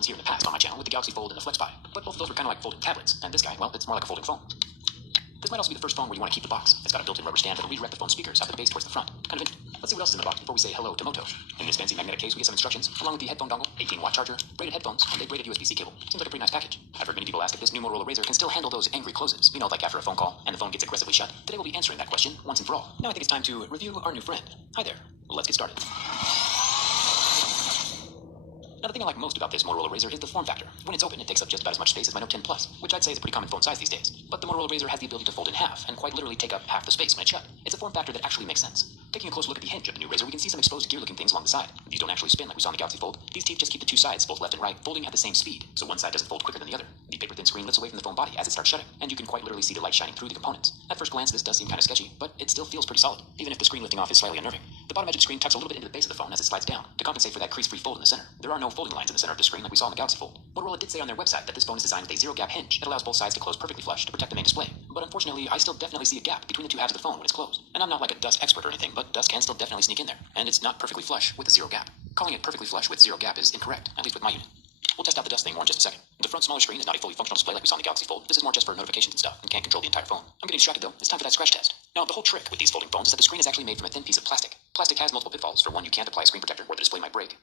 phones here in the past on my channel with the Galaxy Fold and the Flex 5, but both of those were kind of like folding tablets, and this guy, well, it's more like a folding phone. This might also be the first phone where you want to keep the box. It's got a built-in rubber stand that'll redirect the phone speakers out the base towards the front. Kind of interesting. Let's see what else is in the box before we say hello to Moto. In this fancy magnetic case, we get some instructions, along with the headphone dongle, 18-watt charger, braided headphones, and a braided USB-C cable. Seems like a pretty nice package. I've heard many people ask if this new Motorola Razr can still handle those angry closes. You know, like after a phone call, and the phone gets aggressively shut. Today we'll be answering that question once and for all. Now I think it's time to review our new friend. Hi there. Let's get started. Now, the thing I like most about this Motorola Razr is the form factor. When it's open, it takes up just about as much space as my Note 10 Plus, which I'd say is a pretty common phone size these days. But the Motorola Razr has the ability to fold in half, and quite literally take up half the space when it's shut. It's a form factor that actually makes sense. Taking a close look at the hinge of the new Razr, we can see some exposed gear-looking things along the side. These don't actually spin like we saw in the Galaxy Fold. These teeth just keep the two sides, both left and right, folding at the same speed, so one side doesn't fold quicker than the other. The paper-thin screen lifts away from the phone body as it starts shutting, and you can quite literally see the light shining through the components. At first glance, this does seem kind of sketchy, but it still feels pretty solid, even if the screen lifting off is slightly unnerving. The bottom edge of the screen tucks a little bit into the base of the phone as it slides down, to compensate for that crease-free fold in the center. There are no folding lines in the center of the screen like we saw in the Galaxy Fold. Motorola did say on their website that this phone is designed with a zero-gap hinge that allows both sides to close perfectly flush to protect the main display. But unfortunately, I still definitely see a gap between the two halves of the phone when it's closed. And I'm not like a dust expert or anything, but dust can still definitely sneak in there. And it's not perfectly flush with a zero gap. Calling it perfectly flush with zero gap is incorrect, at least with my unit. We'll test out the dust thing more in just a second. The front smaller screen is not a fully functional display like we saw in the Galaxy Fold. This is more just for notifications and stuff, and can't control the entire phone. I'm getting distracted though. It's time for that scratch test. Now, the whole trick with these folding phones is that the screen is actually made from a thin piece of plastic. Plastic has multiple pitfalls. For one, you can't apply a screen protector, or the display might break.